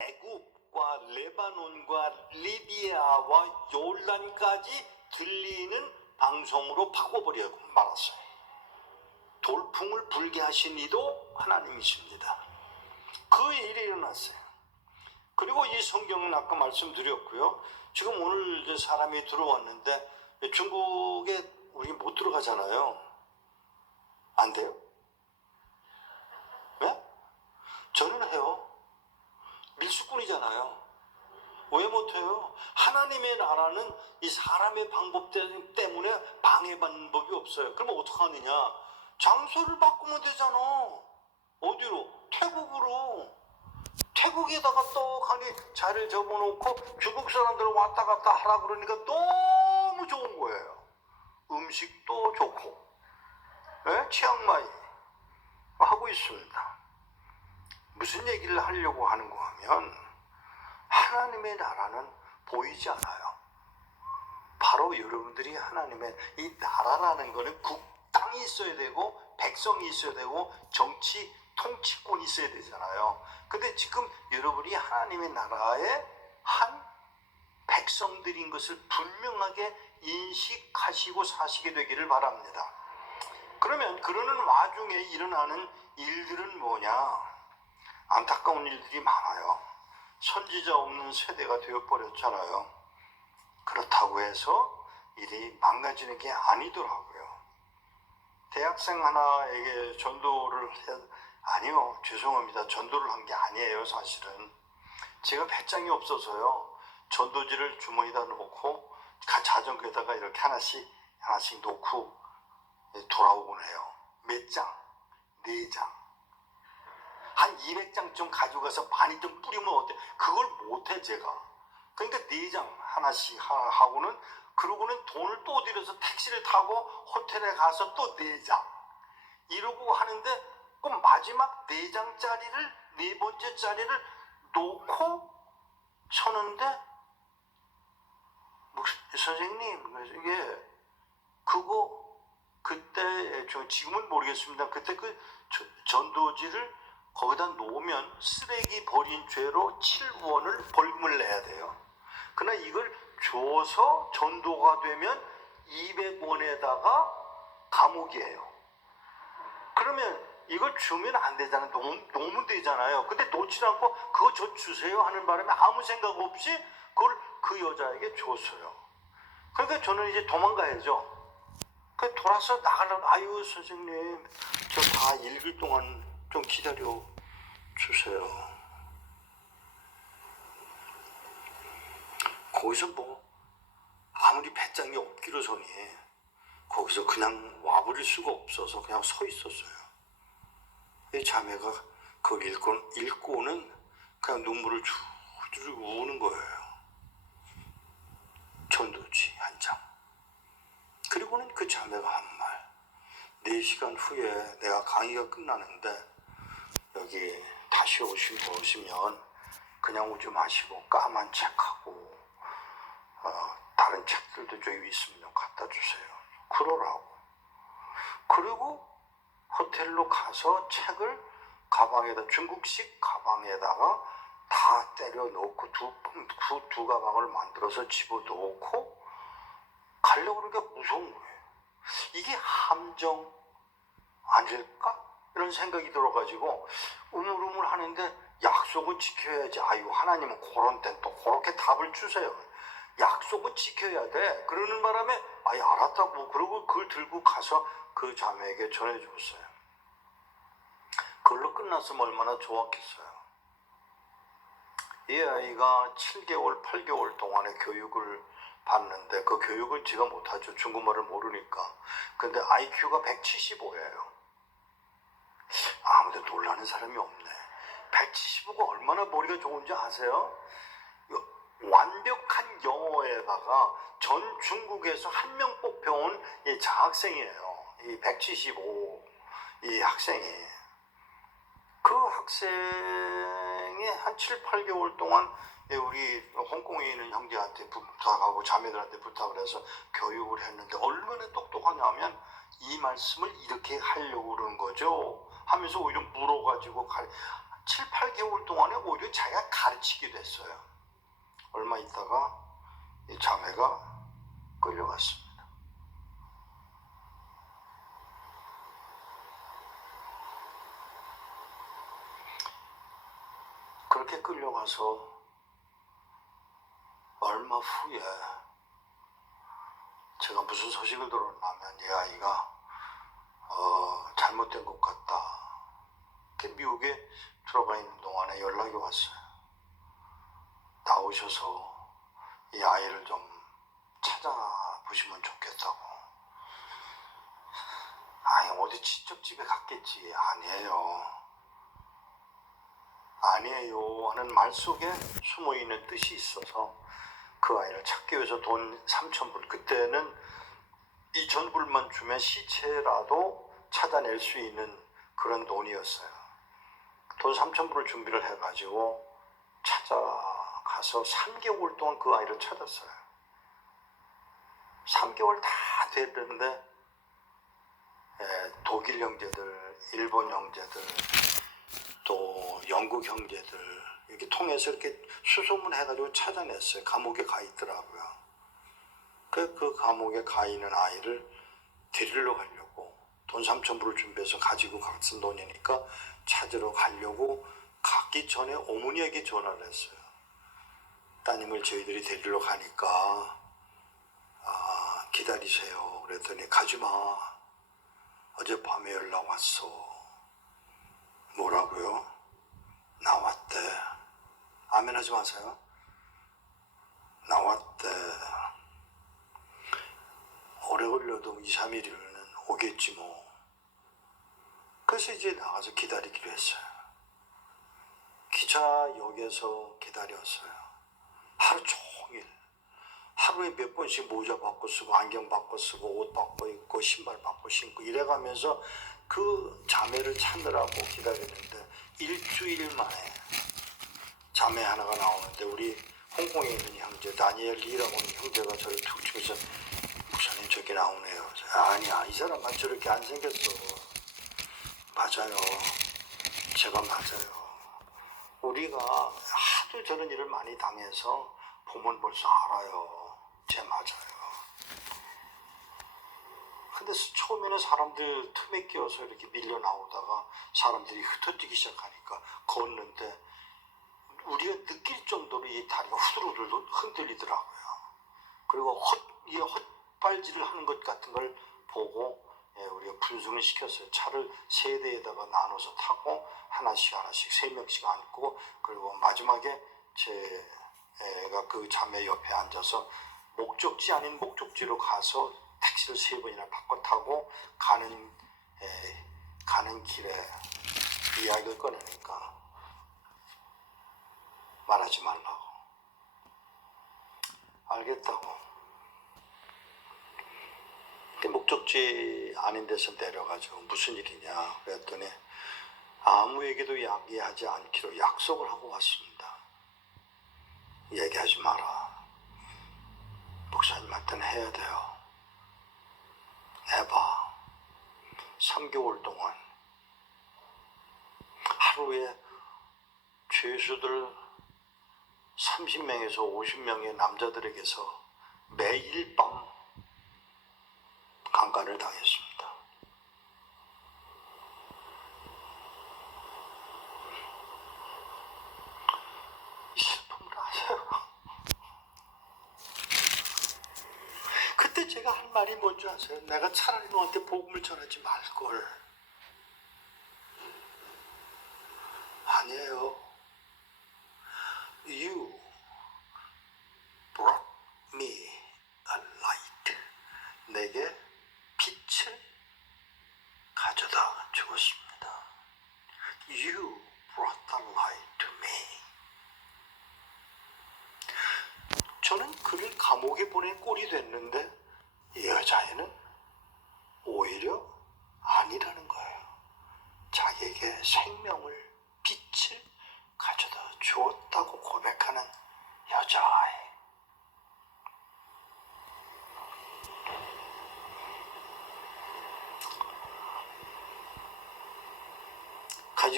애굽과 레바논과 리비아와 요르단까지 들리는 방송으로 바꿔버려 말았어요. 돌풍을 불게 하신 이도 하나님이십니다. 그 일이 일어났어요. 그리고 이 성경은 아까 말씀드렸고요. 지금 오늘 이제 사람이 들어왔는데 중국에 우리 못 들어가잖아요. 안 돼요? 네? 저는 해요. 밀수꾼이잖아요. 왜 못해요? 하나님의 나라는 이 사람의 방법 때문에 방해받는 법이 없어요. 그러면 어떡하느냐? 장소를 바꾸면 되잖아. 어디로? 태국으로. 태국에다가 떡하니 자리를 접어놓고 중국 사람들 왔다 갔다 하라 그러니까 너무 좋은 거예요. 음식도 좋고, 네? 치앙마이 하고 있습니다. 무슨 얘기를 하려고 하는 거 하면 하나님의 나라는 보이지 않아요. 바로 여러분들이 하나님의 이 나라라는 거는 땅이 있어야 되고 백성이 있어야 되고 정치 통치권이 있어야 되잖아요. 근데 지금 여러분이 하나님의 나라의 한 백성들인 것을 분명하게 인식하시고 사시게 되기를 바랍니다. 그러면 그러는 와중에 일어나는 일들은 뭐냐? 안타까운 일들이 많아요. 선지자 없는 세대가 되어버렸잖아요. 그렇다고 해서 일이 망가지는 게 아니더라고요. 대학생 하나에게 전도를 아니요, 죄송합니다. 전도를 한 게 아니에요. 사실은 제가 배짱이 없어서요, 전도지를 주머니에다 놓고 자전거에다가 이렇게 하나씩 놓고 돌아오곤 해요. 몇 장? 4장. 한 200장 좀 가져가서 많이 좀 뿌리면 어때? 그걸 못해 제가. 그러니까 4장 하나씩 하고는, 그러고는 돈을 또 들여서 택시를 타고 호텔에 가서 또 4장 이러고 하는데, 그 마지막 4장짜리를, 4번째 짜리를 놓고 서는데, 선생님 이게 그거 그때 지금은 모르겠습니다. 그때 그 전도지를 거기다 놓으면 쓰레기 버린 죄로 7원을 벌금을 내야 돼요. 그러나 이걸 줘서 전도가 되면 200원에다가 감옥이에요. 그러면 이걸 주면 안 되잖아요. 놓으면 되잖아요. 근데 놓지 않고 그거 저 주세요 하는 바람에 아무 생각 없이 그걸 그 여자에게 줬어요. 그러니까 저는 이제 도망가야죠. 그 돌아서 나가려고, 아유 선생님 저 다 읽을 동안 좀 기다려 주세요. 거기서 뭐 아무리 배짱이 없기로서니 거기서 그냥 와버릴 수가 없어서 그냥 서 있었어요. 이 자매가 그걸 읽고는 그냥 눈물을 줄줄 우는 거예요. 전도지 한 장. 그리고는 그 자매가 한 말, 4시간 후에 내가 강의가 끝나는데 여기 다시 오시면 그냥 오지 마시고 까만 책하고 다른 책들도 저기 있으면 좀 갖다 주세요. 그러라고. 그리고 호텔로 가서 책을 가방에다, 중국식 가방에다가 다 때려 넣고 두 가방을 만들어서 집어넣고 가려고 그러니까 무서운 거예요. 이게 함정 아닐까? 이런 생각이 들어가지고 우물우물 하는데, 약속은 지켜야지. 아유 하나님은 그런 땐 또 그렇게 답을 주세요. 약속은 지켜야 돼. 그러는 바람에 아예 알았다고 그러고 그걸 들고 가서 그 자매에게 전해줬어요. 그걸로 끝났으면 얼마나 좋았겠어요. 이 아이가 7개월, 8개월 동안의 교육을 받는데 그 교육을 제가 못하죠. 중국말을 모르니까. 근데 IQ가 175예요. 아무도 놀라는 사람이 없네. 175가 얼마나 머리가 좋은지 아세요? 완벽한 영어에다가 전 중국에서 한 명 뽑혀온 이 장학생이에요. 이 175 이 학생이. 그 학생이 한 7, 8개월 동안 우리 홍콩에 있는 형제한테 부탁하고 자매들한테 부탁을 해서 교육을 했는데 얼마나 똑똑하냐면 이 말씀을 이렇게 하려고 그러는 거죠 하면서 오히려 물어가지고 7, 8개월 동안에 오히려 자기가 가르치기도 했어요. 얼마 있다가 이 자매가 끌려갔습니다. 그렇게 끌려가서 얼마 후에 제가 무슨 소식을 들었냐면 이 아이가 잘못된 것 같다. 미국에 들어가 있는 동안에 연락이 왔어요. 나오셔서 이 아이를 좀 찾아보시면 좋겠다고. 아니 어디 친척집에 갔겠지. 아니에요 하는 말 속에 숨어있는 뜻이 있어서 그 아이를 찾기 위해서 돈 3,000불, 그때는 2,000불만 주면 시체라도 찾아낼 수 있는 그런 돈이었어요. 돈 3,000불을 준비를 해가지고 찾아가서 3개월 동안 그 아이를 찾았어요. 3개월 다 됐는데 독일 형제들, 일본 형제들, 또 영국 형제들 이렇게 통해서 이렇게 수소문해가지고 찾아냈어요. 감옥에 가 있더라고요. 그 감옥에 가 있는 아이를 데리러 가려고 돈 3,000불을 준비해서 가지고 갔은 돈이니까 찾으러 가려고 가기 전에 어머니에게 전화를 했어요. 따님을 저희들이 데리러 가니까 기다리세요. 그랬더니 가지마. 어젯밤에 연락 왔어. 뭐라고요? 나왔대. 아멘하지 마세요. 나왔대. 오래 걸려도 2, 3일이면 오겠지 뭐. 그래서 이제 나가서 기다리기로 했어요. 기차역에서 기다렸어요. 하루 종일. 하루에 몇 번씩 모자 바꿔 쓰고 안경 바꿔 쓰고 옷 바꿔 입고 신발 바꿔 신고 이래가면서 그 자매를 찾느라고 기다렸는데 일주일 만에 자매 하나가 나오는데 우리 홍콩에 있는 형제 다니엘 리라고 하는 형제가 저를 툭 치면서 목사님 저기 나오네요. 아니야 이 사람만 저렇게 안 생겼어. 맞아요. 제가 맞아요. 우리가 하도 저런 일을 많이 당해서 보면 벌써 알아요. 제 맞아요. 근데 처음에는 사람들 틈에 끼어서 이렇게 밀려 나오다가 사람들이 흩어지기 시작하니까 걷는데 우리가 느낄 정도로 이 다리가 후들후들 흔들리더라고요. 그리고 헛발질을 하는 것 같은 걸 보고 우리가 분승을 시켰어요. 차를 세 대에다가 나눠서 타고 하나씩 3명씩 앉고 그리고 마지막에 제가 그 자매 옆에 앉아서 목적지 아닌 목적지로 가서 택시를 3번이나 바꿔 타고 가는 길에 이야기를 꺼내니까 말하지 말라고. 알겠다고. 목적지 아닌 데서 내려가지고 무슨 일이냐 그랬더니 아무에게도 이야기하지 않기로 약속을 하고 왔습니다. 얘기하지 마라. 목사님한테는 해야 돼요. 해봐. 3개월 동안 하루에 죄수들 30명에서 50명의 남자들에게서 매일 밤 강간을 당했습니다. 이 슬픔을 아세요? 그때 제가 한 말이 뭔지 아세요? 내가 차라리 너한테 복음을 전하지 말걸. 아니에요. You brought me a light. 내게 빛을 가져다 주었습니다. You brought the light to me. 저는 그를 감옥에 보낸 꼴이 됐는데 이 여자애는 오히려 아니라는 거예요. 자기에게 생명을, 빛을 가져다 주었다고 고백하는 여자아이.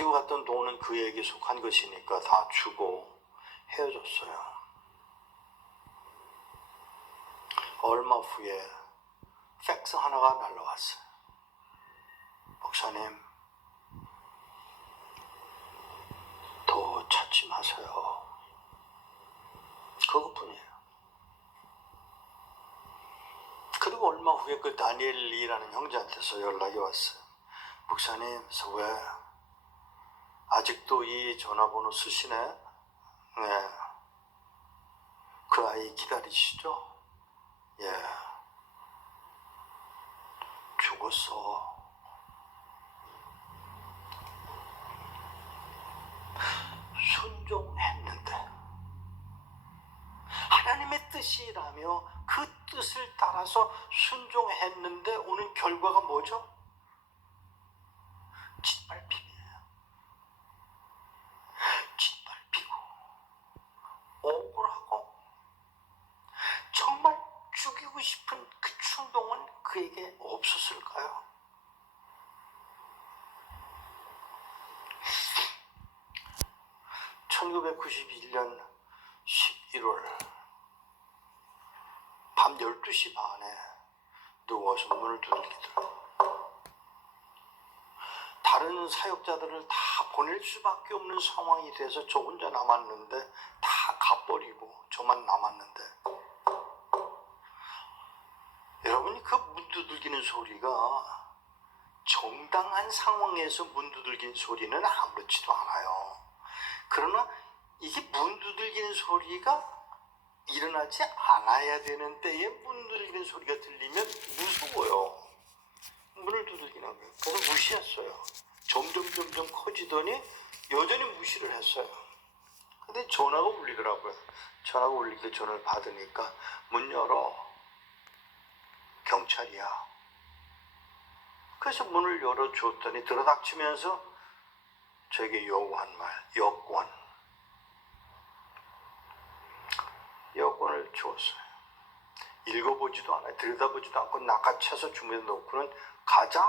가지고 갔던 돈은 그에게 속한 것이니까 다 주고 헤어졌어요. 얼마 후에 팩스 하나가 날라왔어요. 목사님, 더 찾지 마세요. 그것뿐이에요. 그리고 얼마 후에 그 다니엘 리라는 형제한테서 연락이 왔어요. 목사님, 왜 아직도 이 전화번호 쓰시네? 네. 그 아이 기다리시죠? 예. 죽었어. 순종했는데, 하나님의 뜻이라며 그 뜻을 따라서 순종했는데 오는 결과가 뭐죠? 짓밟힘이에요. 짓밟히고 억울하고 정말 죽이고 싶은 그 충동은 그에게 없었을까요? (1991년 11월) 밤 12시 반에 누워서 문을 두들기더라고요. 다른 사역자들을 다 보낼 수밖에 없는 상황이 돼서 저 혼자 남았는데 다 가버리고 저만 남았는데, 여러분이 그 문 두들기는 소리가 정당한 상황에서 문 두들기는 소리는 아무렇지도 않아요. 그러나 이게 문 두들기는 소리가 일어나지 않아야 되는 때에 문 두들기는 소리가 들리면 무서워요. 문을 두들기는 거예요. 그래서 무시했어요. 점점 커지더니 여전히 무시를 했어요. 근데 전화가 울리더라고요. 전화가 울리게 전화를 받으니까 문 열어. 경찰이야. 그래서 문을 열어줬더니 들어닥치면서 저에게 요구한 말, 여권을 줬어요. 읽어보지도 않아요. 들여다보지도 않고 낚아채서 주머니에 넣고는 가자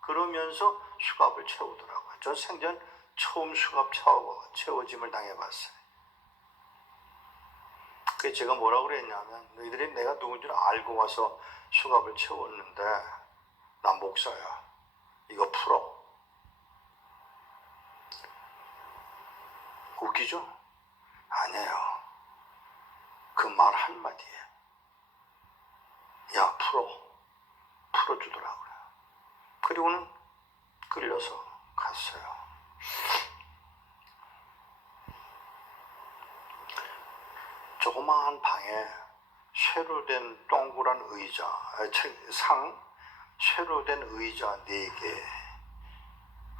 그러면서 수갑을 채우더라고요. 저 생전 처음 수갑 채워짐을 당해봤어요. 그래서 제가 뭐라고 그랬냐면, 너희들이 내가 누군 줄 알고 와서 수갑을 채웠는데 난 목사야. 이거 풀어. 웃기죠? 아니에요. 그 말 한마디에 야 풀어주더라고요. 그리고는 끌려서 갔어요. 조그마한 방에 쇠로 된 동그란 의자, 쇠로 된 의자 4개,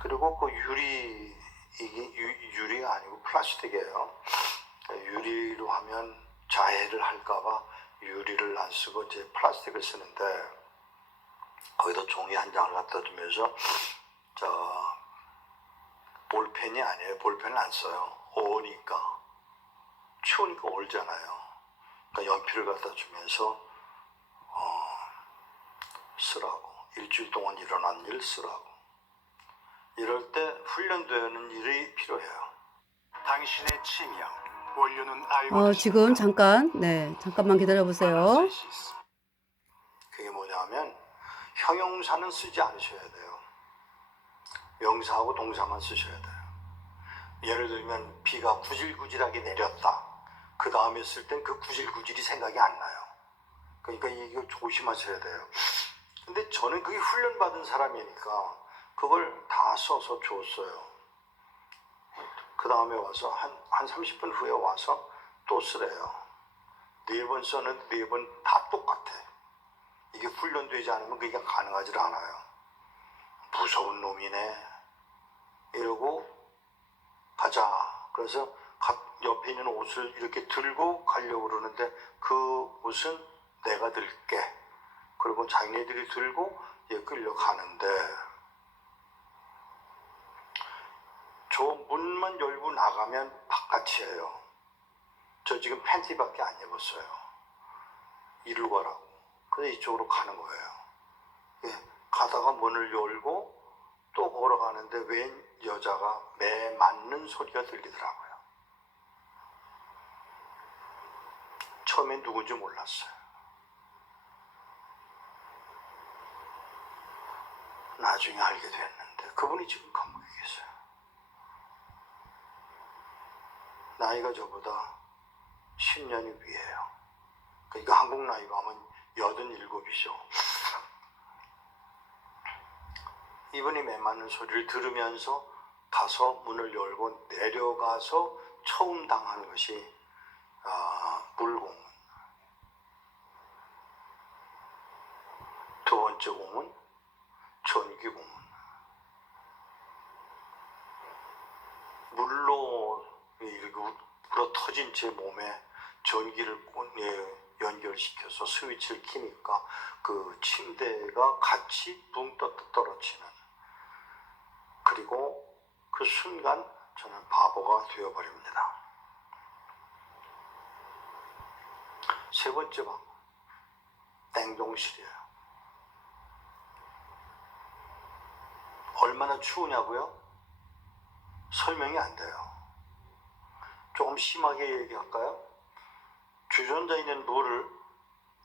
그리고 그 이게 유리가 아니고 플라스틱이에요. 유리로 하면 자해를 할까봐 유리를 안 쓰고 이제 플라스틱을 쓰는데, 거기다 종이 한 장을 갖다 두면서 볼펜이 아니에요. 볼펜을 안 써요. 오니까 추우니까 얼잖아요. 그러니까 연필을 갖다 주면서 쓰라고, 일주일 동안 일어난 일 쓰라고. 이럴 때 훈련되는 일이 필요해요. 당신의 취미야. 원료는 알고 지금 잠깐만 기다려보세요. 그게 뭐냐면 형용사는 쓰지 않으셔야 돼요. 명사하고 동사만 쓰셔야 돼요. 예를 들면 비가 구질구질하게 내렸다. 그 다음에 쓸 땐 그 구질구질이 생각이 안 나요. 그러니까 이거 조심하셔야 돼요. 근데 저는 그게 훈련받은 사람이니까 그걸 다 써서 줬어요. 그 다음에 와서 한 30분 후에 와서 또 쓰래요. 4번 썼는데 4번 다 똑같아. 이게 훈련되지 않으면 그게 가능하지 않아요. 무서운 놈이네 이러고 가자. 그래서 옆에 있는 옷을 이렇게 들고 가려고 그러는데 그 옷은 내가 들게. 그리고 자기네들이 들고 끌려가는데, 저 문만 열고 나가면 바깥이에요. 저 지금 팬티밖에 안 입었어요. 이리로 가라고. 그래서 이쪽으로 가는 거예요. 가다가 문을 열고 또 걸어가는데 웬 여자가 매 맞는 소리가 들리더라고요. 처음엔 누군지 몰랐어요. 나중에 알게 됐는데 그분이 지금 감옥에 계세요. 나이가 저보다 10년이 위에요. 그러니까 한국 나이로 하면 87이죠. 이분이 매 맞는 소리를 들으면서 가서 문을 열고 내려가서 처음 당한 것이 물고문. 두 번째 고문, 전기고문. 물로 불어 터진 제 몸에 전기를 연결시켜서 스위치를 키니까 그 침대가 같이 붕 떨어지는, 그리고 그 순간 저는 바보가 되어버립니다. 세 번째 방, 냉동실이에요. 얼마나 추우냐고요? 설명이 안 돼요. 조금 심하게 얘기할까요? 주전자에 있는 물을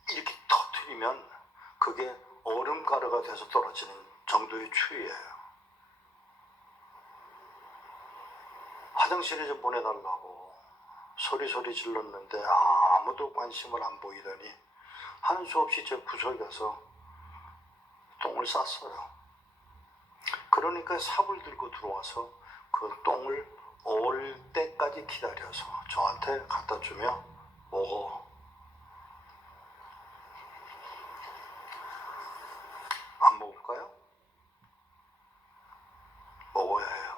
이렇게 터뜨리면 그게 얼음가루가 돼서 떨어지는 정도의 추위예요. 화장실에 좀 보내달라고 소리 질렀는데 아무도 관심을 안 보이더니 하는 수 없이 제 구석에 가서 똥을 쌌어요. 그러니까 삽을 들고 들어와서 그 똥을 올 때까지 기다려서 저한테 갖다 주며 먹어. 안 먹을까요? 먹어야 해요.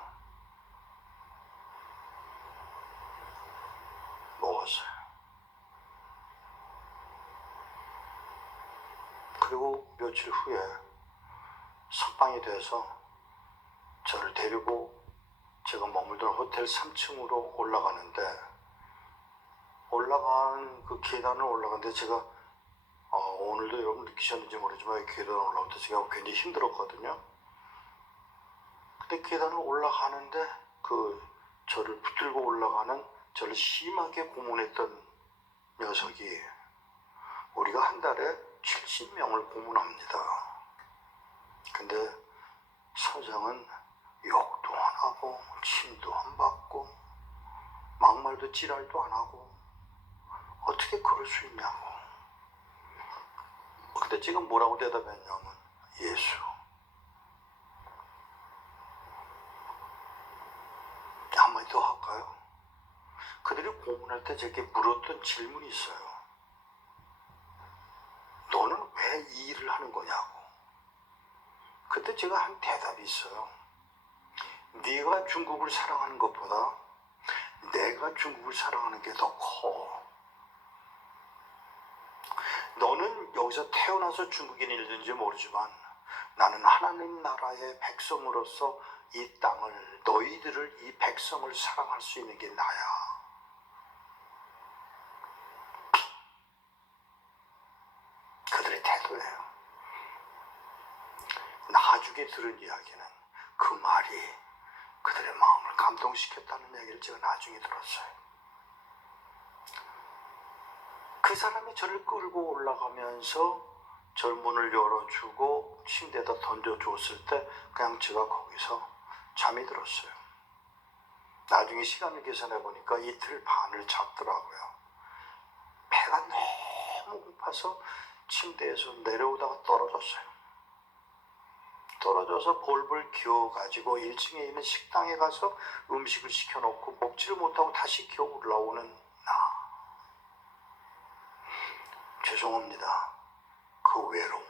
먹었어요. 그리고 며칠 후에 석방이 돼서 저를 데리고 제가 머물던 호텔 3층으로 올라가는데, 올라간 그 계단을 올라가는데 제가 오늘도 여러분 느끼셨는지 모르지만 계단을 올라올 때 제가 굉장히 힘들었거든요. 근데 계단을 올라가는데 저를 붙들고 올라가는, 저를 심하게 고문했던 녀석이 우리가 한 달에 70명을 고문합니다. 근데 서장은 욕도 안 하고 침도 안 받고 막말도 지랄도 안 하고 어떻게 그럴 수 있냐고. 근데 지금 뭐라고 대답했냐면 예수. 한마디 더 할까요? 그들이 고문할 때 제게 물었던 질문이 있어요. 너는 왜 이 일을 하는 거냐고. 그때 제가 한 대답이 있어요. 네가 중국을 사랑하는 것보다 내가 중국을 사랑하는 게 더 커. 너는 여기서 태어나서 중국인이든지 모르지만 나는 하나님 나라의 백성으로서 이 땅을, 너희들을, 이 백성을 사랑할 수 있는 게 나야. 그들의 태도예요. 나중에 들은 이야기는 그 말이 그들의 마음을 감동시켰다는 얘기를 제가 나중에 들었어요. 그 사람이 저를 끌고 올라가면서 절 문을 열어주고 침대에다 던져주었을 때 그냥 제가 거기서 잠이 들었어요. 나중에 시간을 계산해 보니까 이틀 반을 잤더라고요. 배가 너무 고파서 침대에서 내려오다가 떨어졌어요. 떨어져서 볼볼 기어가지고 1층에 있는 식당에 가서 음식을 시켜놓고 먹지를 못하고 다시 기어 올라오는 나. 죄송합니다. 그 외로움,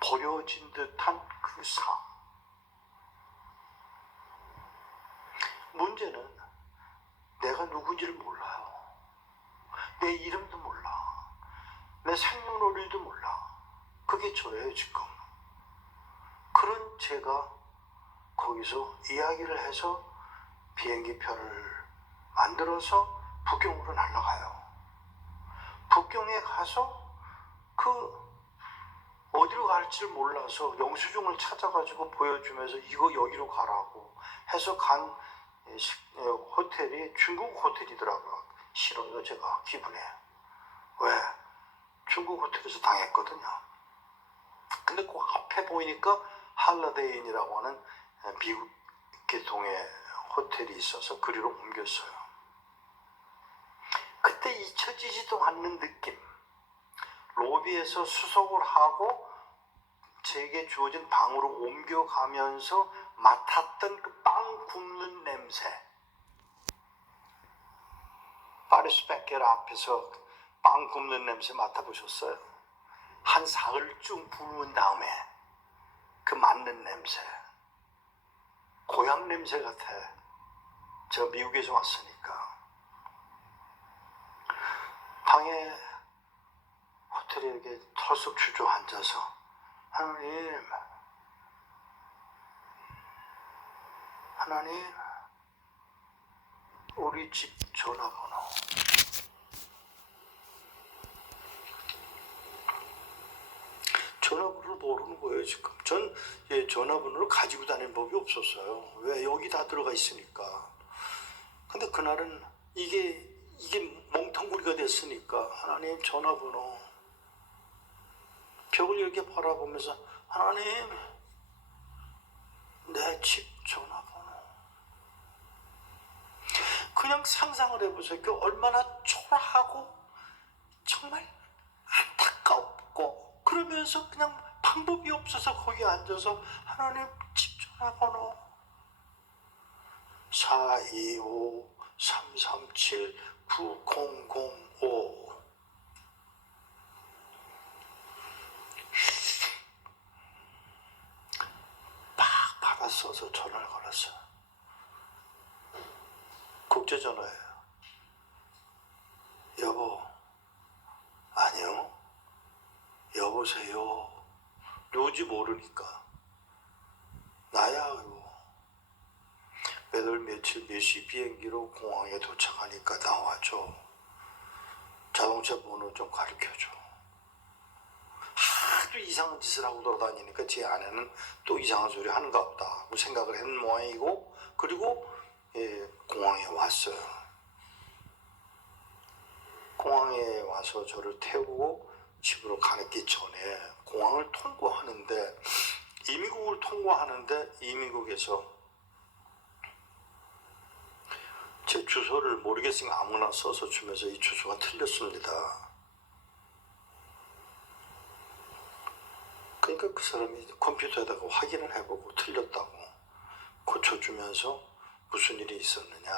버려진 듯한 그 삶. 문제는 내가 누군지를 몰라요. 내 이름도 몰라. 내 생년월일도 몰라. 그게 저예요 지금. 그런 제가 거기서 이야기를 해서 비행기표를 만들어서 북경으로 날아가요. 북경에 가서 그 어디로 갈지를 몰라서 영수증을 찾아가지고 보여주면서 이거 여기로 가라고 해서 간 호텔이 중국 호텔이더라고요. 싫어요, 제가 기분에. 왜? 중국 호텔에서 당했거든요. 근데 그 앞에 보이니까 할러데인이라고 하는 미국 계통의 호텔이 있어서 그리로 옮겼어요. 그때 잊혀지지도 않는 느낌. 로비에서 수속을 하고 제게 주어진 방으로 옮겨가면서 맡았던 그 빵 굽는 냄새. 파리스 베케라 앞에서 빵 굽는 냄새 맡아보셨어요? 한 사흘쯤 부은 다음에 그 맡는 냄새. 고향 냄새 같아. 제가 미국에서 왔으니까. 방에 호텔에 이렇게 털썩 주저앉아서 하나님, 우리 집 전화번호. 전화번호를 모르는 거예요, 지금. 전 전화번호를 가지고 다니는 법이 없었어요. 왜? 여기 다 들어가 있으니까. 근데 그날은 이게 멍텅구리가 됐으니까 하나님 전화번호. 벽을 이렇게 바라보면서 하나님, 내 집 전화번호. 그냥 상상을 해보세요. 그 얼마나 초라하고 정말 안타깝고 그러면서 그냥 방법이 없어서 거기 앉아서 하나님 집 전화번호 425-337-9005 막 받아 써서 전화를 걸었어요. 국제전화예요. 여보, 아니요. 여보세요. 누군지 모르니까. 나야, 이거. 몇 월 며칠 몇 시 비행기로 공항에 도착하니까 나와줘. 자동차 번호 좀 가르쳐줘. 하도 이상한 짓을 하고 돌아다니니까 제 아내는 또 이상한 소리 하는가 보다 하고 생각을 했는 모양이고, 그리고 공항에 왔어요. 공항에 와서 저를 태우고 집으로 가기 전에 공항을 통과하는데, 이민국을 통과하는데 이민국에서 제 주소를 모르겠으니까 아무나 써서 주면서 이 주소가 틀렸습니다. 그러니까 그 사람이 컴퓨터에다가 확인을 해보고 틀렸다고 고쳐주면서 무슨 일이 있었느냐.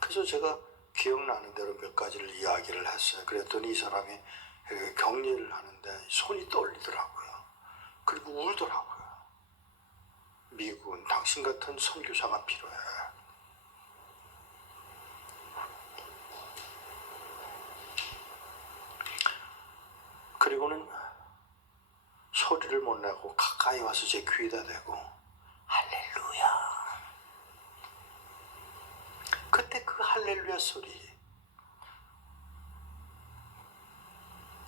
그래서 제가 기억나는 대로 몇 가지를 이야기를 했어요. 그랬더니 이 사람이 격리를 하는데 손이 떨리더라고요. 그리고 울더라고요. 미국은 당신 같은 선교사가 필요해. 그리고는 소리를 못 내고 가까이 와서 제 귀에다 대고 할렐루야. 그때 그 할렐루야 소리,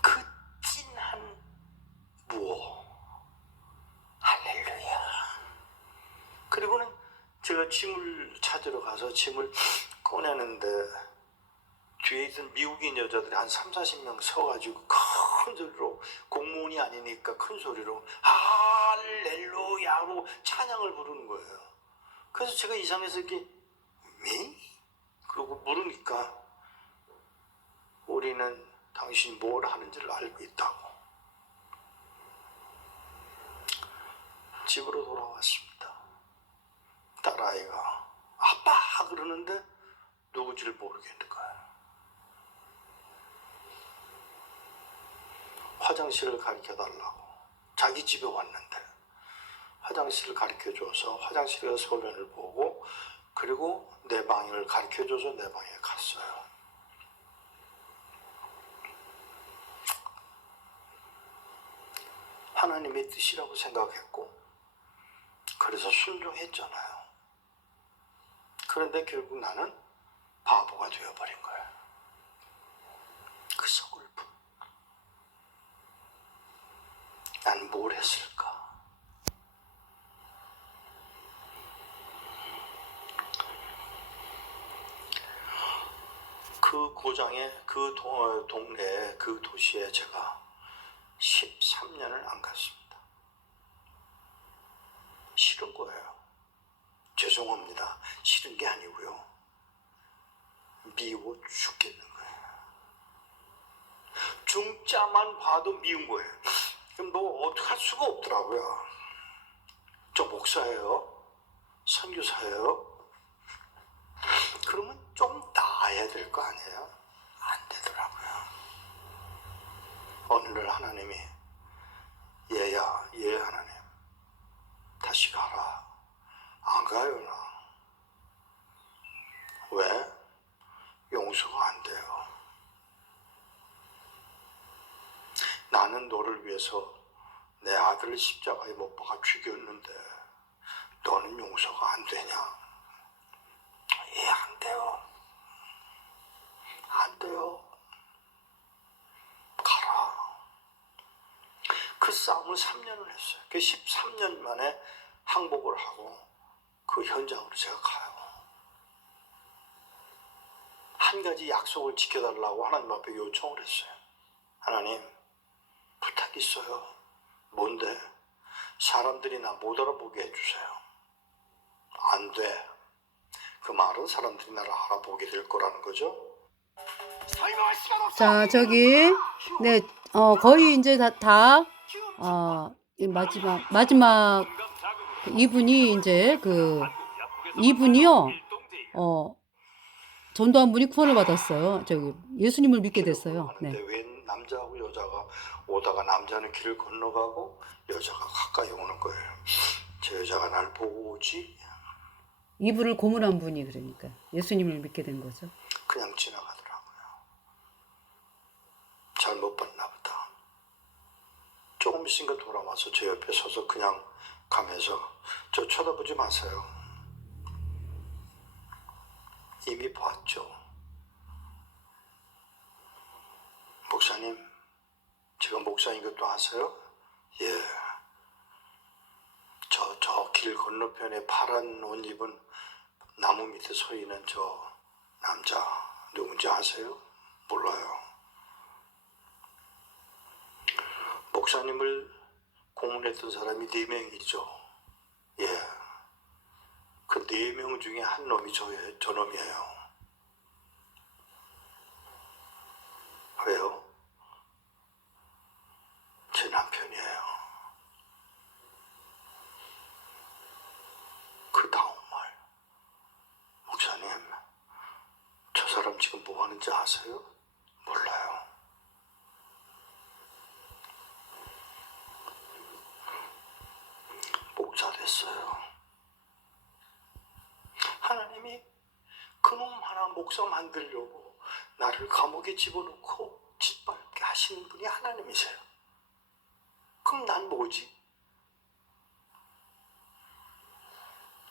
그 찐한 무어 할렐루야. 그리고는 제가 짐을 찾으러 가서 짐을 꺼내는데 뒤에 있던 미국인 여자들이 한 30-40명 서가지고 큰 소리로, 공무원이 아니니까 큰 소리로 할렐루야로 찬양을 부르는 거예요. 그래서 제가 이상해서 이렇게 미? 그러고 물으니까 우리는 당신이 뭘 하는지를 알고 있다고. 집으로 돌아왔습니다. 딸아이가 아빠 그러는데 누구지를 모르겠는 거예요. 화장실을 가르쳐달라고. 자기 집에 왔는데 화장실을 가르쳐줘서 화장실에 소변을 보고, 그리고 내 방을 가르쳐줘서 내 방에 갔어요. 하나님의 뜻이라고 생각했고, 그래서 순종했잖아요. 그런데 결국 나는 바보가 되어버린 거예요. 그 서글픔. 난 뭘 했을까? 그 고장에, 그 동네에, 그 도시에 제가 13년을 안 갔습니다. 싫은 거예요. 죄송합니다. 싫은 게 아니고요. 미워 죽겠는 거예요. 중자만 봐도 미운 거예요. 그럼 뭐 어떡할 수가 없더라고요. 저 목사예요. 선교사예요. 그러면 좀 나아야 될 거 아니에요? 안 되더라고요. 어느 날 하나님이 얘야, 얘 하나님 다시 가라. 안 가요 나. 왜? 용서가 안 돼요. 나는 너를 위해서 내 아들을 십자가에 못 박아 죽였는데 너는 용서가 안 되냐? 예, 안 돼요. 안 돼요. 가라. 그 싸움을 3년을 했어요. 그 13년 만에 항복을 하고 그 현장으로 제가 가요. 한 가지 약속을 지켜달라고 하나님 앞에 요청을 했어요. 하나님, 부탁 있어요. 뭔데? 사람들이 나 못 알아보게 해주세요. 안 돼. 그 말은 사람들이 나를 알아보게 될 거라는 거죠. 자, 저기, 네, 거의 이제 이 마지막 이분이 이제 이분이요, 전도한 분이 구원을 받았어요. 저기, 예수님을 믿게 됐어요. 네. 웬 남자하고 여자가 오다가 남자는 길을 건너가고 여자가 가까이 오는 거예요. 저 여자가 날 보고 오지? 이분을 고문한 분이 그러니까 예수님을 믿게 된 거죠. 그냥 지나가더라고요. 잘못 봤나 보다. 조금 있으니까 돌아와서 제 옆에 서서 그냥 가면서 저 쳐다보지 마세요. 이미 봤죠. 목사님, 제가 목사인 것도 아세요? 예. 저 길 건너편에 파란 옷 입은 나무 밑에 서 있는 저 남자 누군지 아세요? 몰라요. 목사님을 고문했던 사람이 4명이죠. 예. 그 4명 중에 한 놈이 저 놈이에요. 왜요? 제 남편이에요. 그 다음 말, 목사님, 저 사람 지금 뭐 하는지 아세요? 몰라요. 목사 됐어요. 하나님이 그놈 하나 목사 만들려고 나를 감옥에 집어넣고 짓밟게 하시는 분이 하나님이세요. 그럼 난 뭐지?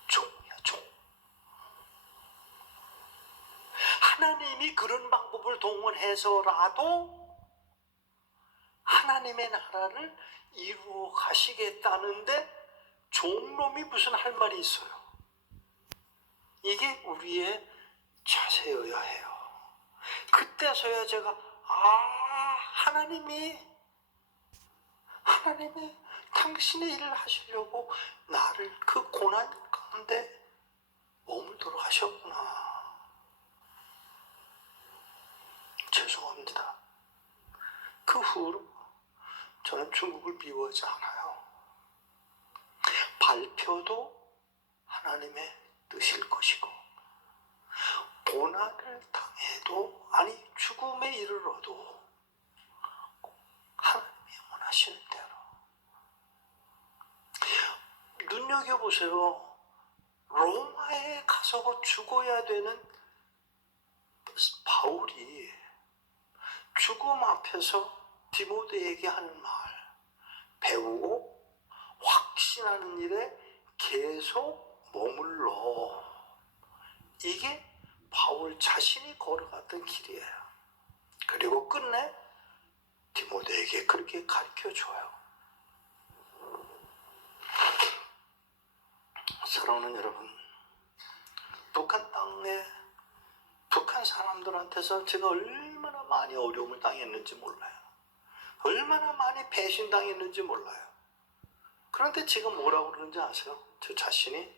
종이야, 종. 하나님이 그런 방법을 동원해서라도 하나님의 나라를 이루어 가시겠다는데 종놈이 무슨 할 말이 있어요. 이게 우리의 자세여야 해요. 그때서야 제가 하나님이 당신의 일을 하시려고 나를 그 고난 가운데 머물도록 하셨구나. 죄송합니다. 그 후로 저는 중국을 미워하지 않아요. 발표도 하나님의 뜻일 것이고 고난을 당해도 죽음에 이르러도 하나님이 원하시는 대로. 눈여겨보세요. 로마에 가서 죽어야 되는 바울이 죽음 앞에서 디모데에게 하는 말, 배우고 확신하는 일에 계속 머물러. 이게 바울 자신이 걸어갔던 길이에요. 그리고 끝내 디모데에게 그렇게 가르쳐줘요. 사랑하는 여러분, 북한 땅에 북한 사람들한테서 제가 얼마나 많이 어려움을 당했는지 몰라요. 얼마나 많이 배신당했는지 몰라요. 그런데 지금 뭐라고 그러는지 아세요? 저 자신이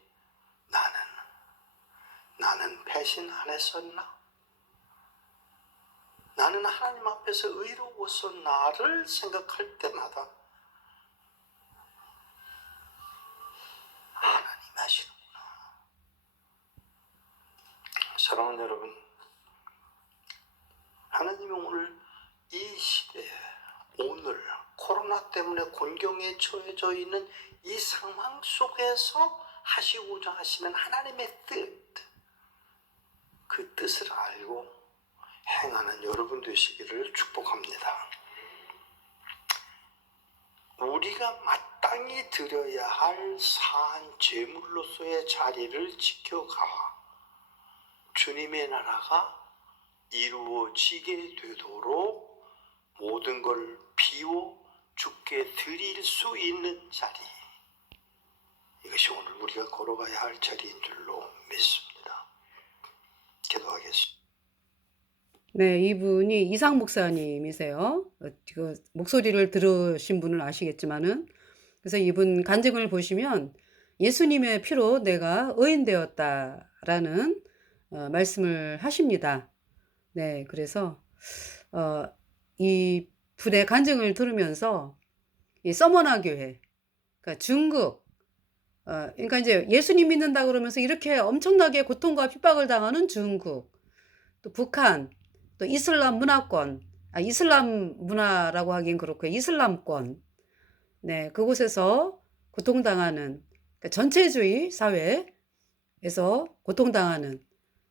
나는 배신 안 했었나? 나는 하나님 앞에서 의로웠었나를 생각할 때마다 하나님 하시는구나. 사랑하는 여러분, 하나님이 오늘 이 시대에, 오늘 코로나 때문에 곤경에 처해져 있는 이 상황 속에서 하시고자 하시는 하나님의 뜻, 그 뜻을 알고 행하는 여러분 되시기를 축복합니다. 우리가 마땅히 드려야 할 사한 제물로서의 자리를 지켜가 주님의 나라가 이루어지게 되도록 모든 걸 비워 주께 드릴 수 있는 자리, 이것이 오늘 우리가 걸어가야 할 자리인 줄로 믿습니다. 기도하겠습니다. 네, 이분이 이상 목사님이세요. 그 목소리를 들으신 분은 아시겠지만은, 그래서 이분 간증을 보시면 예수님의 피로 내가 의인되었다라는 말씀을 하십니다. 네, 그래서 이 분의 간증을 들으면서 이 서머나 교회, 그러니까 중국, 그러니까 이제 예수님 믿는다 그러면서 이렇게 엄청나게 고통과 핍박을 당하는 중국, 또 북한, 또 이슬람 문화권, 이슬람 문화라고 하긴 그렇고 이슬람권, 네, 그곳에서 고통당하는, 그러니까 전체주의 사회에서 고통당하는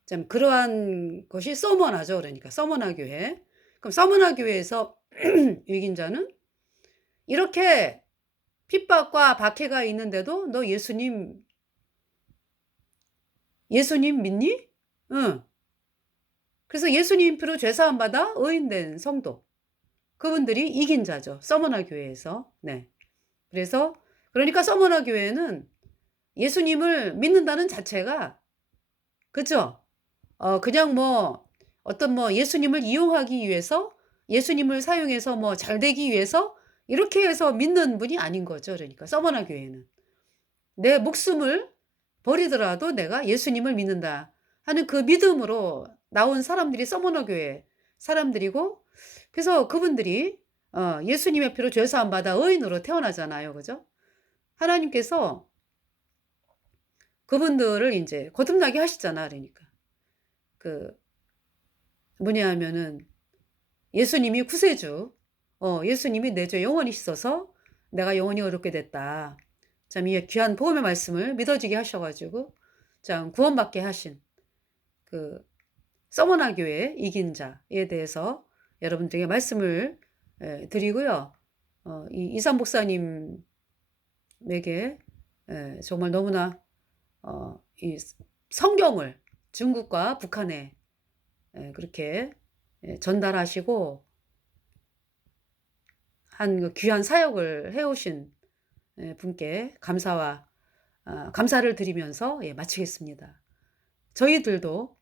참 그러한 것이 서머나죠. 그러니까 서머나 교회. 그럼 서머나 교회에서 유익인자는 이렇게 핍박과 박해가 있는데도 너 예수님 믿니? 응. 그래서 예수님 피로 죄사함 받아 의인된 성도, 그분들이 이긴 자죠. 서머나 교회에서. 네. 그래서 그러니까 서머나 교회는 예수님을 믿는다는 자체가, 그죠? 그냥 뭐 어떤 뭐 예수님을 이용하기 위해서, 예수님을 사용해서 뭐 잘 되기 위해서 이렇게 해서 믿는 분이 아닌 거죠. 그러니까 서머나 교회는 내 목숨을 버리더라도 내가 예수님을 믿는다 하는 그 믿음으로 나온 사람들이 서머나 교회 사람들이고, 그래서 그분들이 예수님의 피로 죄사함 받아 의인으로 태어나잖아요. 그죠? 하나님께서 그분들을 이제 거듭나게 하시잖아. 그러니까 그 뭐냐 하면은 예수님이 구세주, 예수님이 내 죄 영원히 씻어서 내가 영원히 의롭게 됐다. 참 이 귀한 복음의 말씀을 믿어지게 하셔가지고 참 구원받게 하신 그 서머나 교회 이긴 자에 대해서 여러분들에게 말씀을 드리고요. 이 이상 목사님에게 정말 너무나 이 성경을 중국과 북한에 그렇게 전달하시고 한 그 귀한 사역을 해오신 분께 감사와 감사를 드리면서 마치겠습니다. 저희들도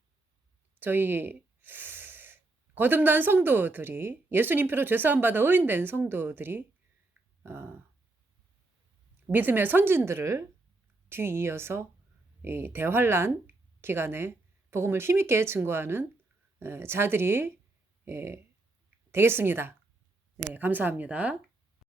저희 거듭난 성도들이, 예수님 피로 죄사함 받아 의인된 성도들이 믿음의 선진들을 뒤이어서 이 대환란 기간에 복음을 힘있게 증거하는 자들이 되겠습니다. 네, 감사합니다.